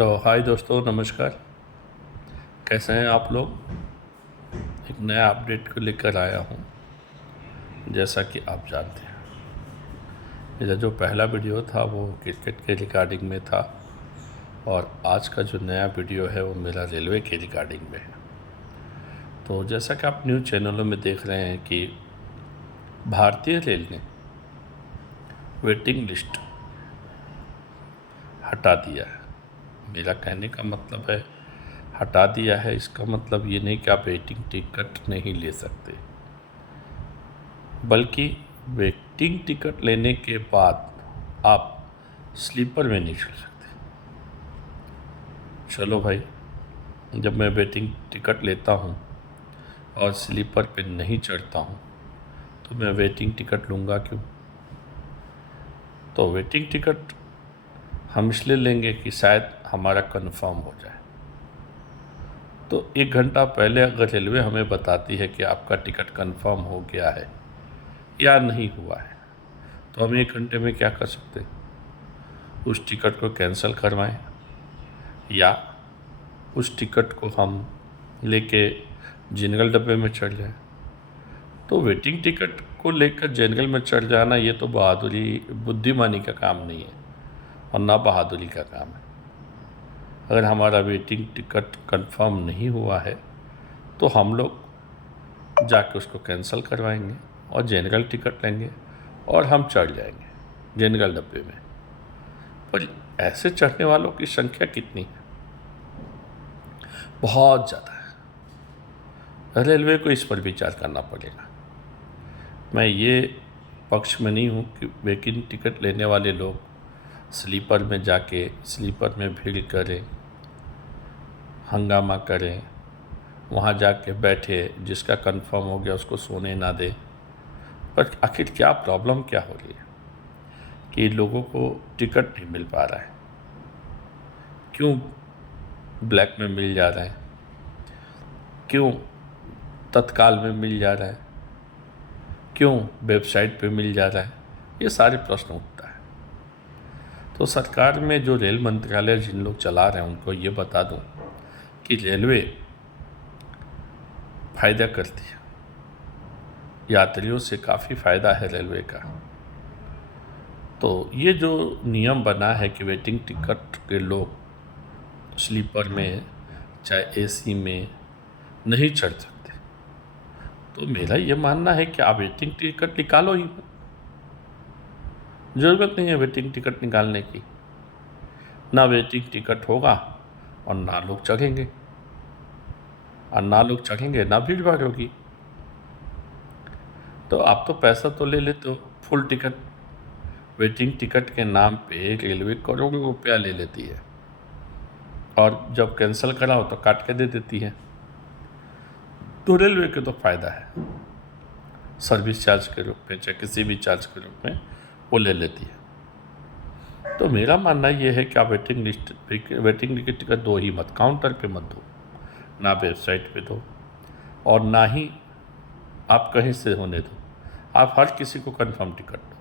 तो हाय दोस्तों, नमस्कार। कैसे हैं आप लोग? एक नया अपडेट को लेकर आया हूँ। जैसा कि आप जानते हैं, मेरा जो पहला वीडियो था वो क्रिकेट के रिगार्डिंग में था, और आज का जो नया वीडियो है वो मेरा रेलवे के रिगार्डिंग में है। तो जैसा कि आप न्यूज़ चैनलों में देख रहे हैं कि भारतीय रेल ने वेटिंग लिस्ट हटा दिया है। मेरा कहने का मतलब है, हटा दिया है इसका मतलब ये नहीं कि आप वेटिंग टिकट नहीं ले सकते, बल्कि वेटिंग टिकट लेने के बाद आप स्लीपर में नहीं चढ़ सकते। चलो भाई, जब मैं वेटिंग टिकट लेता हूँ और स्लीपर पे नहीं चढ़ता हूँ तो मैं वेटिंग टिकट लूँगा क्यों? तो वेटिंग टिकट हम इसलिए लेंगे कि शायद हमारा कंफर्म हो जाए। तो 1 घंटा पहले अगर रेलवे हमें बताती है कि आपका टिकट कंफर्म हो गया है या नहीं हुआ है, तो हम 1 घंटे में क्या कर सकते हैं? उस टिकट को कैंसिल करवाएं या उस टिकट को हम लेके जनरल डब्बे में चढ़ जाएं। तो वेटिंग टिकट को लेकर जनरल में चढ़ जाना ये तो बुद्धिमानी का काम नहीं है और ना बहादुरी का काम है। अगर हमारा वेटिंग टिकट कंफर्म नहीं हुआ है तो हम लोग जाके उसको कैंसिल करवाएंगे और जनरल टिकट लेंगे और हम चढ़ जाएंगे जनरल डब्बे में। पर ऐसे चढ़ने वालों की संख्या कितनी है? बहुत ज़्यादा है। रेलवे को इस पर विचार करना पड़ेगा। मैं ये पक्ष में नहीं हूँ कि वेटिंग टिकट लेने वाले लोग स्लीपर में जाके स्लीपर में भीड़ करें, हंगामा करें, वहाँ जाके बैठे, जिसका कंफर्म हो गया उसको सोने ना दे। पर आखिर क्या प्रॉब्लम क्या हो रही है कि लोगों को टिकट नहीं मिल पा रहा है? क्यों ब्लैक में मिल जा रहा है? क्यों तत्काल में मिल जा रहा है? क्यों वेबसाइट पे मिल जा रहा है? ये सारे प्रश्न उठता है। तो सरकार में जो रेल मंत्रालय जिन लोग चला रहे हैं उनको ये बता दूं कि रेलवे फ़ायदा करती है, यात्रियों से काफ़ी फ़ायदा है रेलवे का। तो ये जो नियम बना है कि वेटिंग टिकट के लोग स्लीपर में चाहे एसी में नहीं चढ़ सकते, तो मेरा ये मानना है कि आप वेटिंग टिकट निकालो ही। ज़रूरत नहीं है वेटिंग टिकट निकालने की। ना वेटिंग टिकट होगा और ना लोग चढ़ेंगे, और ना लोग चढ़ेंगे ना भीड़ भाड़ होगी। तो आप तो पैसा तो ले लेते हो फुल टिकट, वेटिंग टिकट के नाम पे रेलवे करोड़ों रुपया ले लेती है और जब कैंसिल कराओ तो काट के दे देती है। तो रेलवे के तो फ़ायदा है, सर्विस चार्ज के रूप में चाहे किसी भी चार्ज के रूप में वो ले लेती है। तो मेरा मानना ये है कि आप वेटिंग टिकट दो ही मत, काउंटर पे मत दो, ना वेबसाइट पे दो और ना ही आप कहीं से होने दो। आप हर किसी को कंफर्म टिकट दो।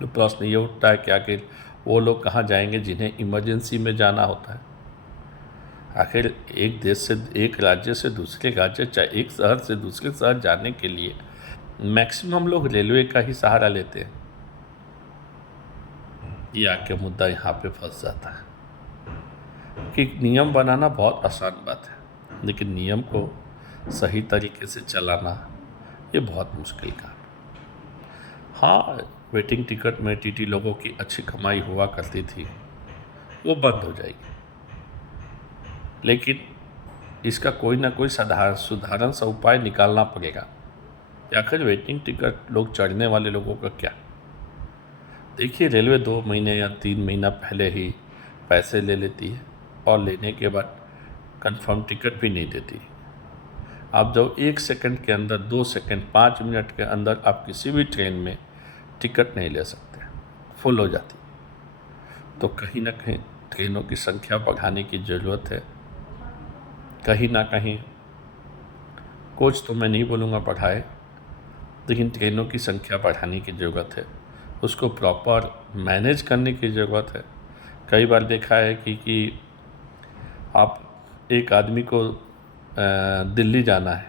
तो प्रश्न ये उठता है कि आखिर वो लोग कहाँ जाएंगे जिन्हें इमरजेंसी में जाना होता है? आखिर एक देश से, एक राज्य से दूसरे राज्य, चाहे एक शहर से दूसरे शहर जाने के लिए मैक्सिमम लोग रेलवे का ही सहारा लेते हैं। ये आके मुद्दा यहाँ पे फंस जाता है कि नियम बनाना बहुत आसान बात है, लेकिन नियम को सही तरीके से चलाना ये बहुत मुश्किल काम है। हाँ, वेटिंग टिकट में टीटी लोगों की अच्छी कमाई हुआ करती थी, वो बंद हो जाएगी, लेकिन इसका कोई ना कोई सुधारण सा उपाय निकालना पड़ेगा। आखिर वेटिंग टिकट लोग चढ़ने वाले लोगों का क्या? देखिए, रेलवे 2 महीने या 3 महीना पहले ही पैसे ले लेती है और लेने के बाद कंफर्म टिकट भी नहीं देती। आप जब 1 सेकंड के अंदर, 2 सेकंड, 5 मिनट के अंदर आप किसी भी ट्रेन में टिकट नहीं ले सकते, फुल हो जाती। तो कहीं ना कहीं ट्रेनों की संख्या बढ़ाने की ज़रूरत है। कहीं ना कहीं कोच तो मैं नहीं बोलूँगा बढ़ाए, लेकिन ट्रेनों की संख्या बढ़ाने की ज़रूरत है। उसको प्रॉपर मैनेज करने की ज़रूरत है, कई बार देखा है कि आप एक आदमी को दिल्ली जाना है,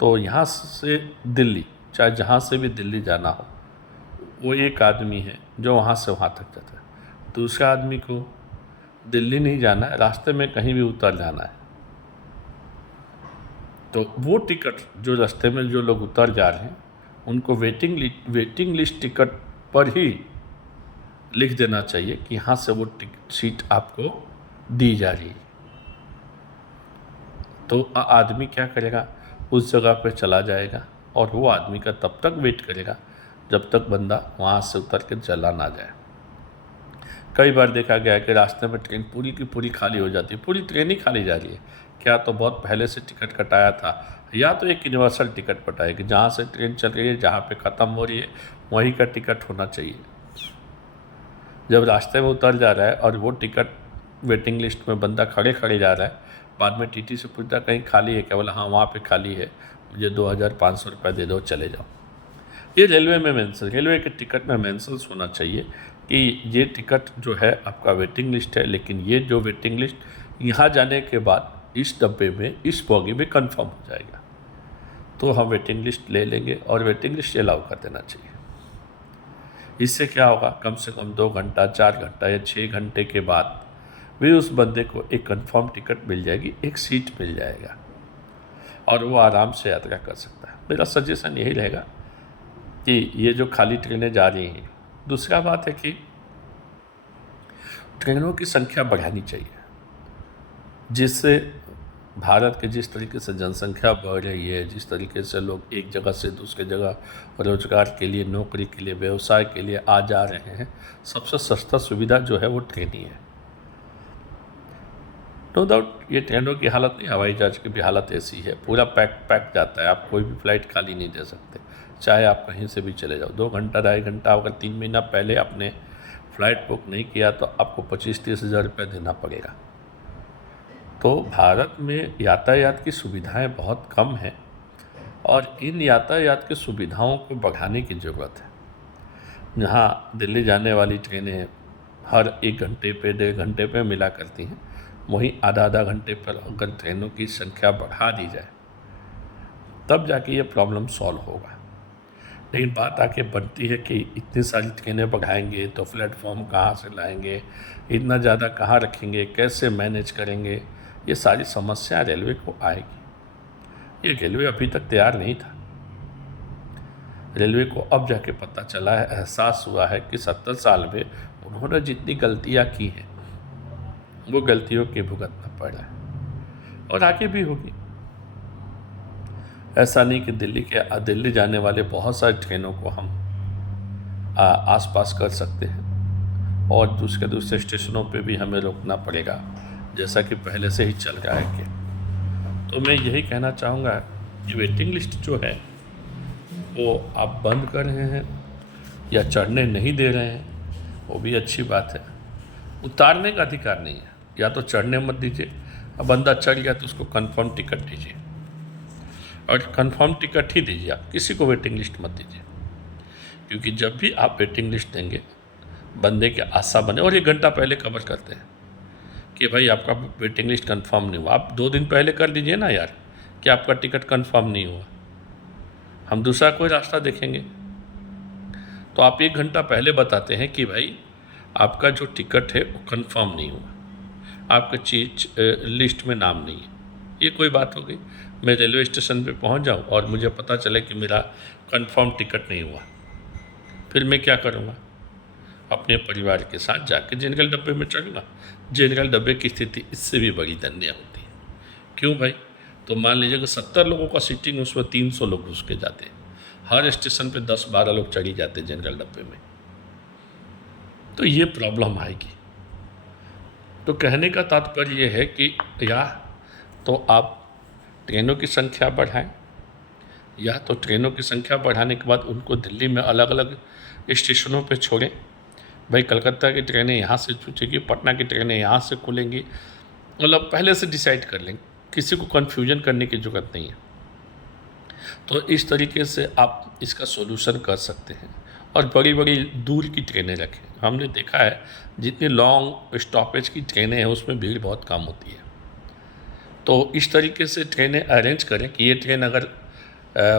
तो यहाँ से दिल्ली, चाहे जहाँ से भी दिल्ली जाना हो, वो एक आदमी है जो वहाँ से वहाँ तक जाता है। दूसरा आदमी को दिल्ली नहीं जाना है, रास्ते में कहीं भी उतर जाना है, तो वो टिकट जो रास्ते में जो लोग उतर जा रहे हैं उनको वेटिंग लिस्ट टिकट पर ही लिख देना चाहिए कि यहाँ से वो सीट आपको दी जा रही है। तो आदमी क्या करेगा, उस जगह पे चला जाएगा और वो आदमी का तब तक वेट करेगा जब तक बंदा वहाँ से उतर के चला ना जाए। कई बार देखा गया है कि रास्ते में ट्रेन पूरी की पूरी खाली हो जाती है, पूरी ट्रेन ही खाली जा रही है, क्या तो बहुत पहले से टिकट कटाया था, या तो एक यूनिवर्सल टिकट कटाए कि जहाँ से ट्रेन चल रही है, जहाँ पे ख़त्म हो रही है वहीं का टिकट होना चाहिए। जब रास्ते में उतर जा रहा है और वो टिकट वेटिंग लिस्ट में बंदा खड़े खड़े जा रहा है, बाद में टीटी से पूछता कहीं खाली है क्या, बोला हाँ वहाँ पे खाली है, मुझे 2500 रुपये दे दो, चले जाओ। ये रेलवे में रेलवे के टिकट में मेंशन्स होना चाहिए कि ये टिकट जो है आपका वेटिंग लिस्ट है, लेकिन ये जो वेटिंग लिस्ट यहाँ जाने के बाद इस डब्बे में, इस बोगी में कंफर्म हो जाएगा, तो हम वेटिंग लिस्ट ले लेंगे और वेटिंग लिस्ट अलाउ कर देना चाहिए। इससे क्या होगा, कम से कम 2 घंटा, 4 घंटा या 6 घंटे के बाद भी उस बंदे को एक कंफर्म टिकट मिल जाएगी, एक सीट मिल जाएगा और वो आराम से यात्रा कर सकता है। मेरा सजेशन यही रहेगा कि ये जो खाली ट्रेनें जा रही हैं, दूसरा बात है कि ट्रेनों की संख्या बढ़ानी चाहिए, जिससे भारत के जिस तरीके से जनसंख्या बढ़ रही है, जिस तरीके से लोग एक जगह से दूसरी जगह रोजगार के लिए, नौकरी के लिए, व्यवसाय के लिए आ जा रहे हैं, सबसे सस्ता सुविधा जो है वो ट्रेन ही है। नो डाउट ये ट्रेनों की हालत नहीं, हवाई जहाज की भी हालत ऐसी है, पूरा पैक जाता है, आप कोई भी फ्लाइट खाली नहीं दे सकते, चाहे आप कहीं से भी चले जाओ। 2 घंटा 2.5 घंटा अगर 3 महीना पहले आपने फ़्लाइट बुक नहीं किया तो आपको 25-30 हज़ार रुपये देना पड़ेगा। तो भारत में यातायात की सुविधाएं बहुत कम हैं और इन यातायात की सुविधाओं को बढ़ाने की ज़रूरत है। जहाँ दिल्ली जाने वाली ट्रेनें हर 1 घंटे पे, 1.5 घंटे पे मिला करती हैं, वहीं आधा घंटे पर अगर ट्रेनों की संख्या बढ़ा दी जाए तब जाके ये प्रॉब्लम सॉल्व होगा। लेकिन बात आके बनती है कि इतनी सारी ट्रेनें बढ़ाएंगे तो प्लेटफॉर्म कहाँ से लाएंगे, इतना ज़्यादा कहाँ रखेंगे, कैसे मैनेज करेंगे, ये सारी समस्या रेलवे को आएगी। ये रेलवे अभी तक तैयार नहीं था। रेलवे को अब जाके पता चला है, एहसास हुआ है कि 70 साल में उन्होंने जितनी गलतियाँ की हैं वो गलतियों के भुगतना पड़ा है और आगे भी होगी। ऐसा नहीं कि दिल्ली जाने वाले बहुत सारी ट्रेनों को हम आसपास कर सकते हैं और दूसरे स्टेशनों पे भी हमें रोकना पड़ेगा, जैसा कि पहले से ही चल रहा है कि। तो मैं यही कहना चाहूँगा कि वेटिंग लिस्ट जो है वो आप बंद कर रहे हैं या चढ़ने नहीं दे रहे हैं, वो भी अच्छी बात है। उतारने का अधिकार नहीं है, या तो चढ़ने मत दीजिए, अब बंदा चढ़ गया तो उसको कंफर्म टिकट दीजिए और कंफर्म टिकट ही दीजिए, आप किसी को वेटिंग लिस्ट मत दीजिए, क्योंकि जब भी आप वेटिंग लिस्ट देंगे बंदे के आशा बने, और 1 घंटा पहले खबर करते हैं कि भाई आपका वेटिंग लिस्ट कंफर्म नहीं हुआ। आप 2 दिन पहले कर दीजिए ना यार कि आपका टिकट कंफर्म नहीं हुआ, हम दूसरा कोई रास्ता देखेंगे। तो आप 1 घंटा पहले बताते हैं कि भाई आपका जो टिकट है वो कंफर्म नहीं हुआ, आपके लिस्ट में नाम नहीं है। ये कोई बात हो गई, मैं रेलवे स्टेशन पे पहुंच जाऊं और मुझे पता चले कि मेरा कंफर्म टिकट नहीं हुआ, फिर मैं क्या करूंगा? अपने परिवार के साथ जाकर जनरल डब्बे में चढ़ूँगा। जनरल डब्बे की स्थिति इससे भी बड़ी दयनीय होती है। क्यों भाई? तो मान लीजिए कि 70 लोगों का सीटिंग, उसमें 300 लोग घुस के जाते हैं, हर स्टेशन पे 10-12 लोग चढ़ी जाते हैं जनरल डब्बे में, तो ये प्रॉब्लम आएगी। तो कहने का तात्पर्य ये है कि या तो आप ट्रेनों की संख्या बढ़ाएं, या तो ट्रेनों की संख्या बढ़ाने के बाद उनको दिल्ली में अलग अलग स्टेशनों पे छोड़ें। भाई कलकत्ता की ट्रेनें यहाँ से छूटेगी, पटना की ट्रेनें यहाँ से खुलेंगी, मतलब पहले से डिसाइड कर लेंगे, किसी को कन्फ्यूजन करने की ज़रूरत नहीं है। तो इस तरीके से आप इसका सोल्यूशन कर सकते हैं और बड़ी बड़ी दूर की ट्रेनें रखें। हमने देखा है जितनी लॉन्ग स्टॉपेज की ट्रेनें हैं उसमें भीड़ बहुत कम होती है। तो इस तरीके से ट्रेनें अरेंज करें कि ये ट्रेन अगर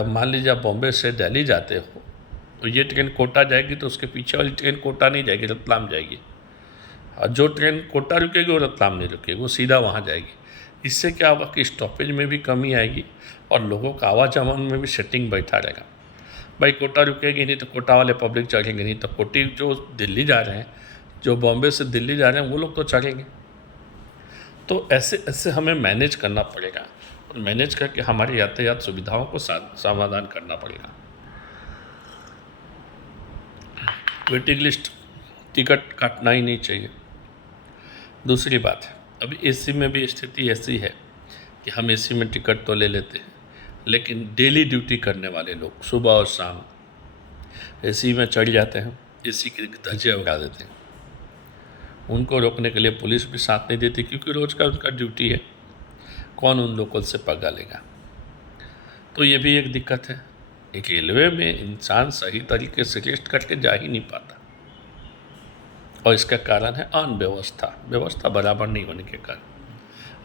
मान लीजिए आप बॉम्बे से दिल्ली जाते हो तो ये ट्रेन कोटा जाएगी तो उसके पीछे वाली ट्रेन कोटा नहीं जाएगी, रतलाम जाएगी। और जो ट्रेन कोटा रुकेगी वो रतलाम नहीं रुकेगी, वो सीधा वहाँ जाएगी। इससे क्या होगा कि स्टॉपेज में भी कमी आएगी और लोगों का आवागमन में भी सेटिंग बैठा रहेगा। भाई कोटा रुकेगी नहीं तो कोटा वाले पब्लिक चढ़ेंगे, नहीं तो कोटी जो दिल्ली जा रहे हैं, जो बॉम्बे से दिल्ली जा रहे हैं वो लोग तो चढ़ेंगे। तो ऐसे ऐसे हमें मैनेज करना पड़ेगा और मैनेज करके हमारी यातायात सुविधाओं को समाधान करना पड़ेगा। वेटिंग लिस्ट टिकट काटना ही नहीं चाहिए। दूसरी बात है, अभी एसी में भी स्थिति ऐसी है कि हम एसी में टिकट तो ले लेते हैं, लेकिन डेली ड्यूटी करने वाले लोग सुबह और शाम एसी में चढ़ जाते हैं, एसी की धज्जियाँ उड़ा देते हैं। उनको रोकने के लिए पुलिस भी साथ नहीं देती क्योंकि रोज़ का उनका ड्यूटी है, कौन उन लोगों से पगा लेगा। तो ये भी एक दिक्कत है। एक रेलवे में इंसान सही तरीके से रेस्ट करके जा ही नहीं पाता और इसका कारण है अनव्यवस्था, व्यवस्था बराबर नहीं होने के कारण।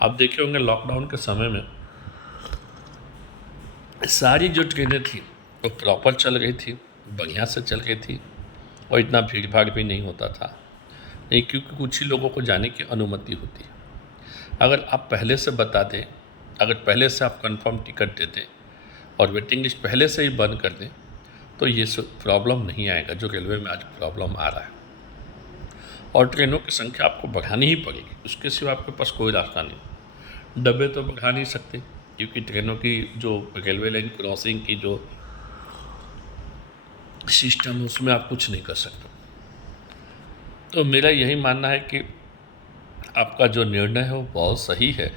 आप देखे होंगे लॉकडाउन के समय में सारी जो ट्रेनें थी वो प्रॉपर चल रही थी, बढ़िया से चल रही थी और इतना भीड़ भाड़ भी नहीं होता था। नहीं, क्योंकि कुछ ही लोगों को जाने की अनुमति होती है। अगर आप पहले से बता दें, अगर पहले से आप कंफर्म टिकट दे दें और वेटिंग लिस्ट पहले से ही बंद कर दें तो ये प्रॉब्लम नहीं आएगा जो रेलवे में आज प्रॉब्लम आ रहा है। और ट्रेनों की संख्या आपको बढ़ानी ही पड़ेगी, उसके सिवा आपके पास कोई रास्ता नहीं। डब्बे तो बढ़ा नहीं सकते क्योंकि ट्रेनों की जो रेलवे लाइन क्रॉसिंग की जो सिस्टम है उसमें आप कुछ नहीं कर सकते। तो मेरा यही मानना है कि आपका जो निर्णय है वो बहुत सही है,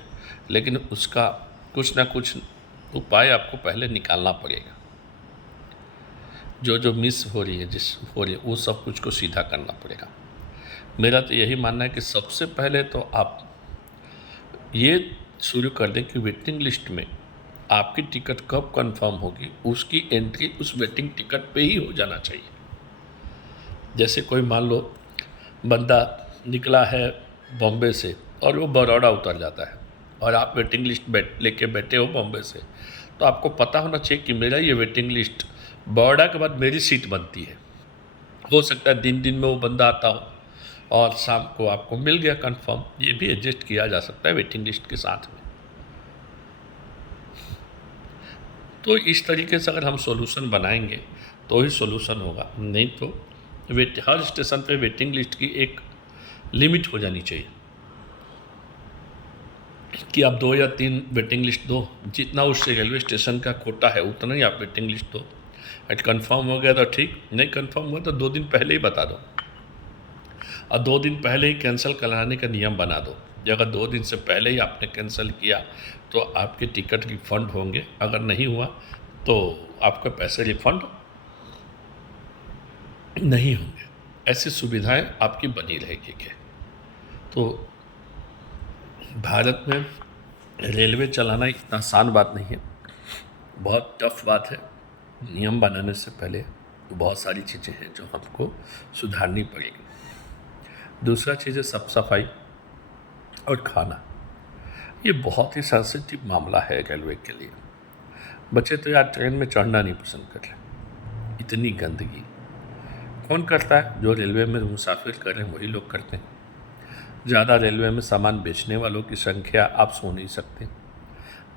लेकिन उसका कुछ ना कुछ उपाय आपको पहले निकालना पड़ेगा। जो जो मिस हो रही है वो सब कुछ को सीधा करना पड़ेगा। मेरा तो यही मानना है कि सबसे पहले तो आप ये शुरू कर दें कि वेटिंग लिस्ट में आपकी टिकट कब कंफर्म होगी उसकी एंट्री उस वेटिंग टिकट पे ही हो जाना चाहिए। जैसे कोई मान लो बंदा निकला है बॉम्बे से और वो बड़ौदा उतर जाता है और आप वेटिंग लिस्ट लेके बैठे हो बॉम्बे से, तो आपको पता होना चाहिए कि मेरा ये वेटिंग लिस्ट बड़ौदा के बाद मेरी सीट बनती है। हो सकता है दिन दिन में वो बंदा आता हो और शाम को आपको मिल गया कंफर्म, ये भी एडजस्ट किया जा सकता है वेटिंग लिस्ट के साथ में। तो इस तरीके से अगर हम सॉल्यूशन बनाएंगे तो ही सॉल्यूशन होगा, नहीं तो हर स्टेशन पे वेटिंग लिस्ट की एक लिमिट हो जानी चाहिए कि आप 2 या 3 वेटिंग लिस्ट दो, जितना उस रेलवे स्टेशन का कोटा है उतना ही आप वेटिंग लिस्ट दो। अगर कंफर्म हो गया तो ठीक, नहीं कंफर्म हुआ तो 2 दिन पहले ही बता दो और 2 दिन पहले ही कैंसिल कराने का नियम बना दो। अगर 2 दिन से पहले ही आपने कैंसिल किया तो आपके टिकट रिफंड होंगे, अगर नहीं हुआ तो आपके पैसे रिफंड नहीं होंगे। ऐसी सुविधाएं आपकी बनी रहेगी। तो भारत में रेलवे चलाना इतना आसान बात नहीं है, बहुत टफ बात है। नियम बनाने से पहले बहुत सारी चीज़ें हैं जो हमको सुधारनी पड़ेगी। दूसरा चीज़ है साफ सफाई और खाना। ये बहुत ही सेंसिटिव मामला है रेलवे के लिए। बच्चे तो यार ट्रेन में चढ़ना नहीं पसंद कर रहे, इतनी गंदगी कौन करता है? जो रेलवे में मुसाफिर कर रहे हैं वही लोग करते हैं। ज़्यादा रेलवे में सामान बेचने वालों की संख्या, आप सो नहीं सकते,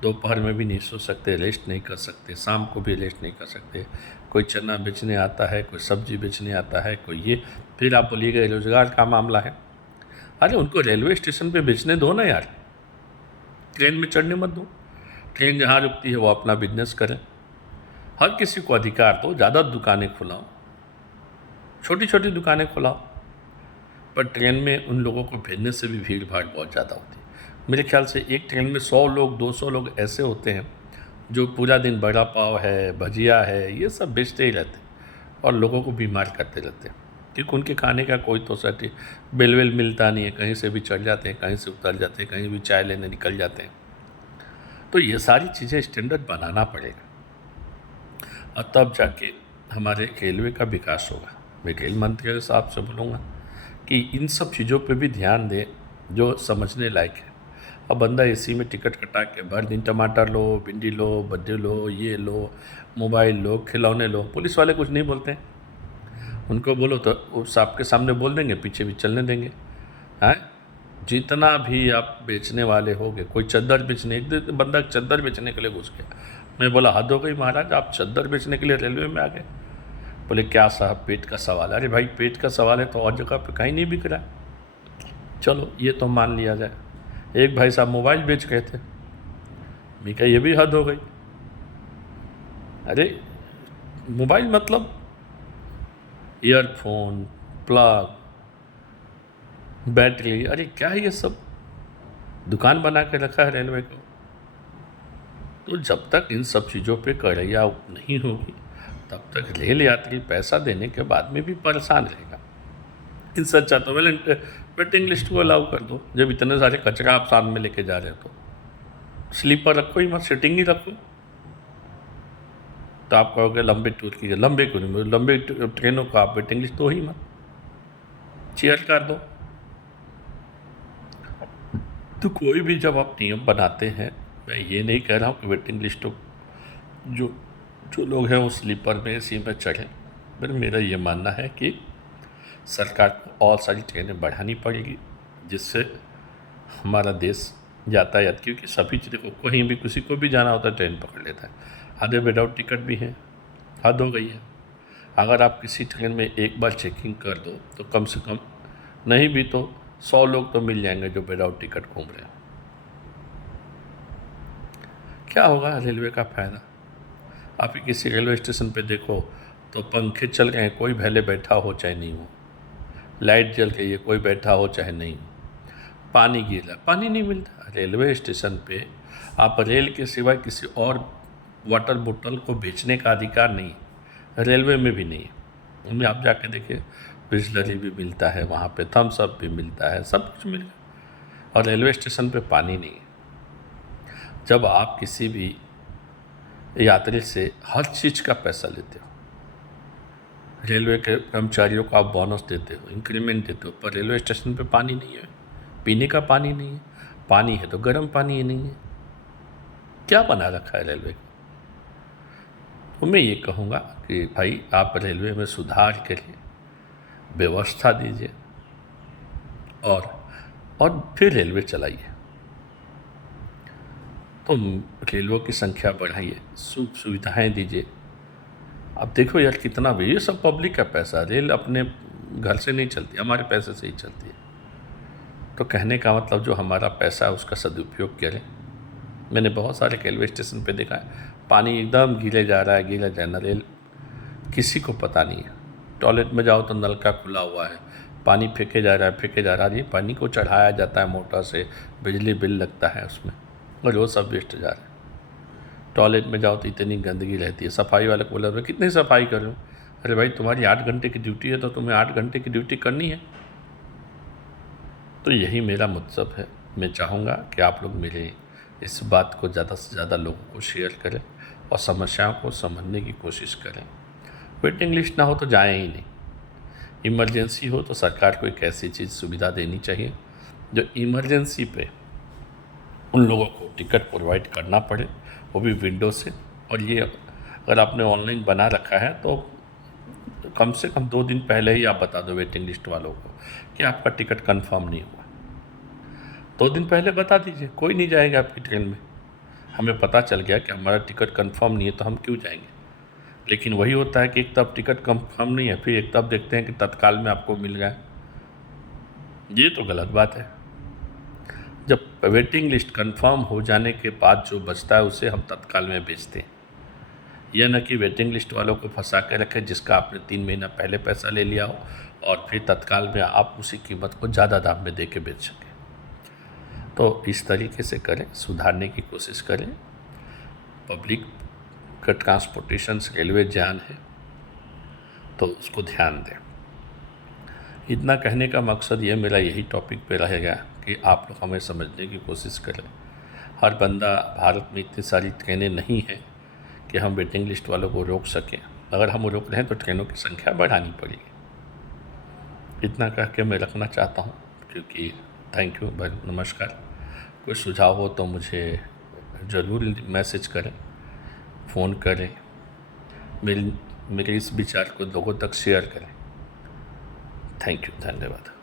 दोपहर में भी नहीं सो सकते, रेस्ट नहीं कर सकते, शाम को भी रेस्ट नहीं कर सकते। कोई चना बेचने आता है, कोई सब्जी बेचने आता है, कोई ये, फिर आप बोलिएगा रोज़गार का मामला है। अरे उनको रेलवे स्टेशन पे बेचने दो ना यार, ट्रेन में चढ़ने मत दो। ट्रेन जहाँ रुकती है वो अपना बिजनेस करें। हर किसी को अधिकार दो, ज़्यादा दुकानें खुलाओ, छोटी छोटी दुकानें खुलाओ, पर ट्रेन में उन लोगों को भेजने से भी भीड़ भाड़ बहुत ज़्यादा होती है। मेरे ख्याल से एक ट्रेन में 100 लोग 200 लोग ऐसे होते हैं जो पूरा दिन बड़ा पाव है, भजिया है, ये सब बेचते ही रहते हैं और लोगों को बीमार करते रहते हैं, क्योंकि उनके खाने का कोई तो सटी बेल वेल मिलता नहीं है। कहीं से भी चढ़ जाते हैं, कहीं से उतर जाते हैं, कहीं भी चाय लेने निकल जाते हैं। तो ये सारी चीज़ें स्टैंडर्ड बनाना पड़ेगा और तब जाके हमारे रेलवे का विकास होगा। मैं रेल मंत्री साहब से बोलूँगा कि इन सब चीज़ों पे भी ध्यान दें जो समझने लायक है। अब बंदा एसी में टिकट कटा के भर दिन टमाटर लो, भिंडी लो, बड्डे लो, ये लो, मोबाइल लो, खिलौने लो, पुलिस वाले कुछ नहीं बोलते हैं। उनको बोलो तो वो साहब के सामने बोल देंगे, पीछे भी चलने देंगे। हैं, जितना भी आप बेचने वाले होगे, कोई चद्दर बेचने, एक दिन बंदा चद्दर बेचने के लिए घुस गया। मैं बोला हद हो गई महाराज, आप चद्दर बेचने के लिए रेलवे में आ गए। बोले क्या साहब, पेट का सवाल है। अरे भाई, पेट का सवाल है तो और जगह पे कहीं नहीं बिक रहा है। चलो ये तो मान लिया जाए। एक भाई साहब मोबाइल बेच गए थे, मैं कहा ये भी हद हो गई। अरे मोबाइल मतलब ईयरफोन, प्लग, बैटरी, अरे क्या है ये सब, दुकान बना के रखा है रेलवे को। तो जब तक इन सब चीज़ों पे कड़ैया नहीं होगी तब तक रेल यात्री पैसा देने के बाद में भी परेशान रहेगा। इनसे अच्छा तो वेटिंग लिस्ट को अलाउ कर दो। जब इतने सारे कचरा आप साथ में लेके जा रहे हो तो स्लीपर रखो ही मत, सीटिंग ही रखो। तो आप कहोगे लंबे टूर की, लंबे क्यों नहीं, लंबे ट्रेनों को आप वेटिंग लिस्ट दो ही मत, चेयर कर दो। तो कोई भी जब आप नियम बनाते हैं, मैं ये नहीं कह रहा हूँ कि वेटिंग लिस्टों जो जो लोग हैं वो स्लीपर में, एसी में चढ़ें। पर मेरा ये मानना है कि सरकार को और सारी ट्रेनें बढ़ानी पड़ेगी, जिससे हमारा देश यातायात, क्योंकि सभी चीज़ें को कहीं भी किसी को भी जाना होता है ट्रेन पकड़ लेता है। आधे विदाउट टिकट भी हैं, हद हो गई है। अगर आप किसी ट्रेन में एक बार चेकिंग कर दो तो कम से कम नहीं भी तो 100 लोग तो मिल जाएंगे जो विदाउट टिकट घूम रहे हैं। क्या होगा रेलवे का फ़ायदा? आप ही किसी रेलवे स्टेशन पे देखो तो पंखे चल रहे हैं, कोई पहले बैठा हो चाहे नहीं हो, लाइट जल रही है, कोई बैठा हो चाहे नहीं हो, पानी गीला, पानी नहीं मिलता। रेलवे स्टेशन पे आप रेल के सिवाय किसी और वाटर बोतल को बेचने का अधिकार नहीं है, रेलवे में भी नहीं है। उनमें आप जाके देखिए, बिस्लरी भी मिलता है वहाँ पे, थम्स अप भी मिलता है, सब कुछ मिलेगा। और रेलवे स्टेशन पे पानी नहीं है। जब आप किसी भी यात्री से हर चीज़ का पैसा लेते हो, रेलवे के कर्मचारियों को आप बोनस देते हो, इंक्रीमेंट देते हो, पर रेलवे स्टेशन पे पानी नहीं है, पीने का पानी नहीं है। पानी है तो गर्म पानी ही नहीं है। क्या बना रखा है रेलवे को? तो मैं ये कहूँगा कि भाई आप रेलवे में सुधार करिए, व्यवस्था दीजिए और फिर रेलवे चलाइए। तो रेलवे की संख्या बढ़ाइए, सुख सुविधाएँ दीजिए। अब देखो यार कितना भी, ये सब पब्लिक का पैसा, रेल अपने घर से नहीं चलती, हमारे पैसे से ही चलती है। तो कहने का मतलब जो हमारा पैसा है उसका सदुपयोग करें। मैंने बहुत सारे रेलवे स्टेशन पे देखा है, पानी एकदम गिरे जा रहा है, गिरे जा रहा है, रेल किसी को पता नहीं है। टॉयलेट में जाओ तो नल का खुला हुआ है, पानी फेंके जा रहा है, फेंके जा रहा है। ये पानी को चढ़ाया जाता है मोटर से, बिजली बिल लगता है उसमें, और वो सब वेस्ट जा रहा है। टॉयलेट में जाओ तो इतनी गंदगी रहती है, सफाई वाले को बोला मैं कितनी सफाई करूँ? अरे भाई तुम्हारी 8 घंटे की ड्यूटी है तो तुम्हें 8 घंटे की ड्यूटी करनी है। तो यही मेरा मतलब है। मैं चाहूँगा कि आप लोग मेरे इस बात को ज़्यादा से ज़्यादा लोगों को शेयर करें और समस्याओं को समझने की कोशिश करें। वेटिंग लिस्ट ना हो तो जाएं ही नहीं। इमरजेंसी हो तो सरकार को एक ऐसी चीज़ सुविधा देनी चाहिए जो इमरजेंसी पे उन लोगों को टिकट प्रोवाइड करना पड़े, वो भी विंडो से। और ये अगर आपने ऑनलाइन बना रखा है तो कम से कम 2 दिन पहले ही आप बता दो वेटिंग लिस्ट वालों को कि आपका टिकट कंफर्म नहीं हुआ। 2 दिन पहले बता दीजिए, कोई नहीं जाएगा आपकी ट्रेन में। हमें पता चल गया कि हमारा टिकट कंफर्म नहीं है तो हम क्यों जाएंगे। लेकिन वही होता है कि एक तब टिकट कंफर्म नहीं है, फिर एक तब देखते हैं कि तत्काल में आपको मिल गया। ये तो गलत बात है। जब वेटिंग लिस्ट कंफर्म हो जाने के बाद जो बचता है उसे हम तत्काल में बेचते हैं। यह न कि वेटिंग लिस्ट वालों को फंसा के रखें जिसका आपने 3 महीना पहले पैसा ले लिया हो और फिर तत्काल में आप उसी कीमत को ज़्यादा दाम में दे के बेच सकें। तो इस तरीके से करें, सुधारने की कोशिश करें। पब्लिक का ट्रांसपोर्टेशन रेलवे जान है तो उसको ध्यान दें। इतना कहने का मकसद ये मेरा यही टॉपिक पे रहेगा कि आप लोग हमें समझने की कोशिश करें। हर बंदा, भारत में इतनी सारी ट्रेनें नहीं हैं कि हम वेटिंग लिस्ट वालों को रोक सकें अगर हम रोक रहे हैं तो ट्रेनों की संख्या बढ़ानी पड़ेगी। इतना कह के मैं रखना चाहता हूँ, क्योंकि थैंक यू, नमस्कार। कोई सुझाव हो तो मुझे ज़रूर मैसेज करें, फ़ोन करें, मेरे इस विचार को लोगों तक शेयर करें। थैंक यू, धन्यवाद।